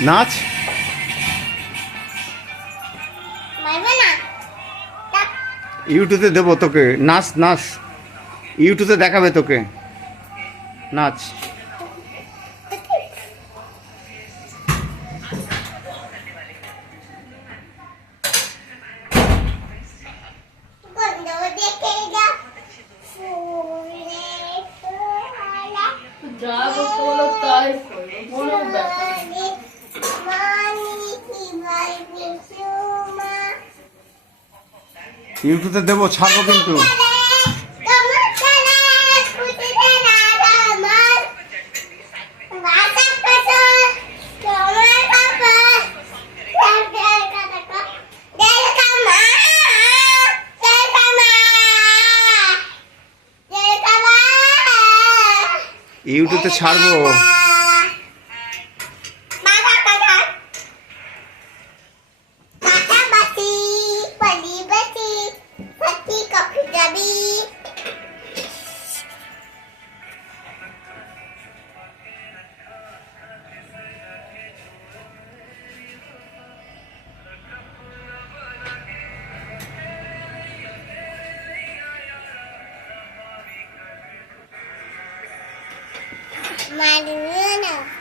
নাচ। ইউটিউবে দেবো তোকে, নাচ নাচ, ইউটিউবে দেখাবে তোকে নাচ। যা করতে বলো তাই করো, কোনো ব্যাপার না। ইউটিউবে দেবো, ছাড়বো কিন্তু। ইউটিউবে ছাড়বো। Mà đứa nào